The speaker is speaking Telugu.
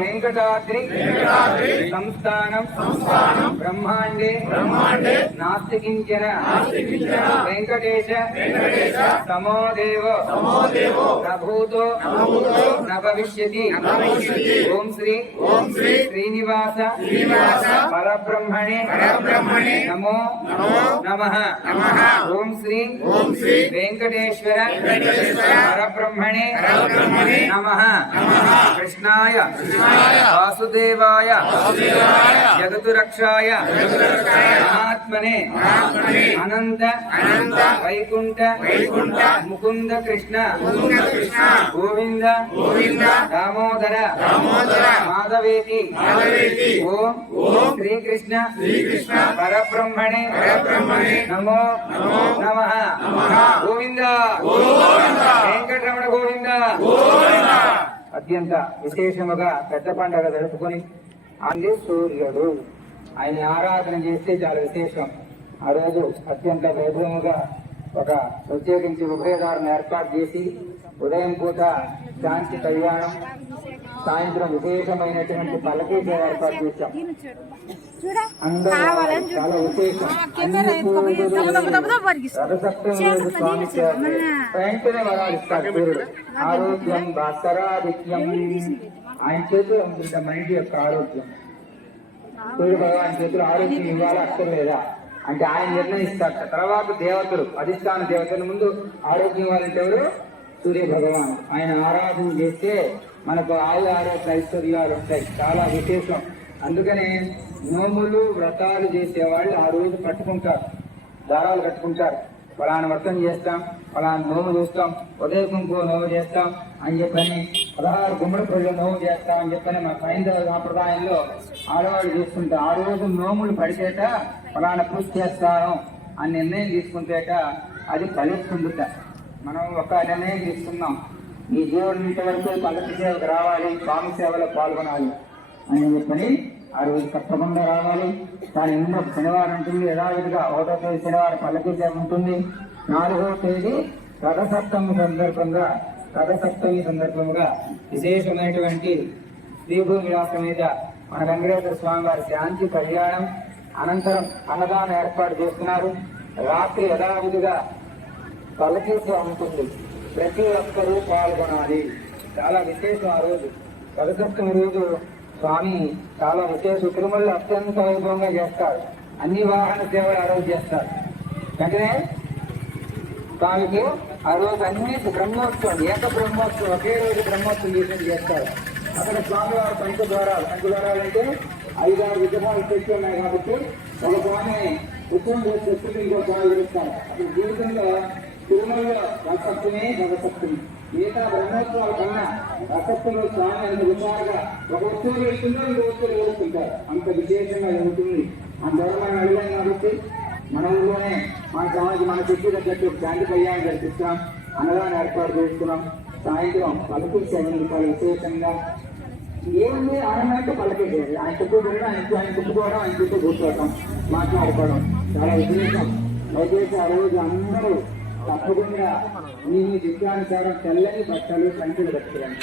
వెంకటాద్రి. సంస్థానం. బ్రహ్మాండే. నాస్తి కించన వెంకటేశ. సమోదేవ. నభూతో. న భవిష్యతి ఓం శ్రీ. శ్రీనివాస. పరబ్రహ్మణే. నమో. నమ. ఓం శ్రీ. వెంకటేశ్వర. పరబ్రహ్మణే. నమ. కృష్ణాయ. వాసుదేవాయ. జగతు రక్షాయ. మహాత్మనే. అనంత. వైకుంఠ. ముకుంద కృష్ణ. గోవింద. దామోదర. మాధవేతి. ఓం. శ్రీకృష్ణ. పరబ్రహ్మణే. నమో. నమ. గోవింద వెంకటరమణ గోవింద అత్యంత విశేషముగా పెద్ద పండగ జరుపుకొని అంది సూర్యుడు ఆయన ఆరాధన చేస్తే చాలా విశేషం. ఆ రోజు అత్యంత వైభవముగా ఒక ప్రత్యేకించి ఉభయదారుని ఏర్పాటు చేసి ఉదయం పూట శాంతి కళ్యాణం సాయంత్రం విశేషమైనటువంటి పల్లకీ ఏర్పాటు చేశాం. అందరూ చాలా విశేషం. రథసప్తమి స్వామి వెంటనే సూర్యుడు ఆరోగ్యం భాస్కరాదిత్యం ఆయన చేతిలో ఉంటుంది మనిషి యొక్క ఆరోగ్యం. సూర్య భగవాన్ చేతిలో ఆరోగ్యం ఇవ్వాలా అక్కర్లేదా? అంటే ఆయన నిర్ణయిస్తాడు తర్వాత దేవతలు అధిష్టాన దేవతల ముందు ఆరోగ్యం ఇవ్వాలంటే ఎవరు? సూర్య భగవాన్. ఆయన ఆరాధన చేస్తే మనకు ఆయు ఆరోగ్య ఐశ్వర్యాలు ఉంటాయి. చాలా విశేషం. అందుకనే నోములు వ్రతాలు చేసేవాళ్ళు ఆ రోజు పట్టుకుంటారు దారాలు కట్టుకుంటారు. ఫలానా వ్రతం చేస్తాం ఫలానా నోము చూస్తాం ఉదయ కుంకుమ నోము చేస్తాం అని చెప్పని పదహారు గుమ్మడి పళ్ళు నోము చేస్తాం అని చెప్పని మన సైంధవ సాంప్రదాయంలో ఆడవాళ్ళు చేసుకుంటారు ఆ రోజు నోములు పడితేట ఫలానా పూజ చేస్తాను అని నిర్ణయం తీసుకుంటేట అది ఫలిస్తుందిట. మనం ఒక నిర్ణయం తీసుకున్నాం ఈ జీవుడు ఇంతవరకు పల్లకి సేవకు రావాలి స్వామి సేవలో పాల్గొనాలి అని చెప్పని ఆ రోజు తప్పకుండా రావాలి. దాని ఎన్నో శనివారం ఉంటుంది యథావిధిగా ఒకటో తేదీ శనివారం పల్లకి సేవ ఉంటుంది. నాలుగో తేదీ రథసప్తమి సందర్భంగా రథసప్తమి సందర్భంగా విశేషమైనటువంటి శ్రీభూమి విలాసం మీద మన వెంకటేశ్వర స్వామి వారి శాంతి కళ్యాణం అనంతరం అన్నదానం ఏర్పాటు చేస్తున్నారు. రాత్రి యథావిధిగా పల్లకీసు అమ్ముతుంది. ప్రతి ఒక్కరూ పాల్గొనాలి. చాలా విశేషం ఆ రోజు. రథసప్తమి రోజు స్వామి చాలా విశేష తిరుమల అత్యంత వైభవంగా చేస్తారు. అన్ని వాహన సేవలు ఆ రోజు చేస్తారు. వెంటనే స్వామికి ఆ రోజు అన్ని బ్రహ్మోత్సవం ఏక బ్రహ్మోత్సవం ఒకే రోజు బ్రహ్మోత్సవం చేసి చేస్తారు. అక్కడ స్వామివారి పంచ ద్వారాలు పంచ ద్వారాలు అంటే ఐదారు విగ్రహాలు తెచ్చి ఉన్నాయి కాబట్టి ఒక స్వామి ఉత్సవం చేసి ఇంకో స్వామి పిలుస్తారు అసలు జీవితంలో తిరుమలలో రసప్తమి రథసప్తమి మిగతా బ్రహ్మోత్సవాల కన్నా రసప్తమి స్వామి అంత విచారుగా ఒక వస్తువు వెళ్తుందో ఇంకో వస్తువులు వెళ్తుంటారు అంత విశేషంగా జరుగుతుంది. అందువల్ల మనం అడిగాం కాబట్టి మన ఊళ్ళోనే మన సమాజం మన చుట్టూ తగ్గట్టు శాంతి కళ్యాణం జరిపిస్తున్నాం. అన్నదానం ఏర్పాటు చేస్తున్నాం. సాయంత్రం పలుకు సెవెన్ రూపాయలు విశేషంగా. ఏముంది? ఆయన అంటే పలకేసేది ఆయన చుట్టూ తిరగడం ఆయన ఆయన చుట్టుకోవడం ఆయన చుట్టూ కూర్చోవడం మాట్లాడుకోవడం. చాలా విశేషం. దయచేసి ఆ రోజు అందరూ తప్పకుండా మీ మీ తెల్లని బట్టలు సంఖ్యలు కట్టుకోండి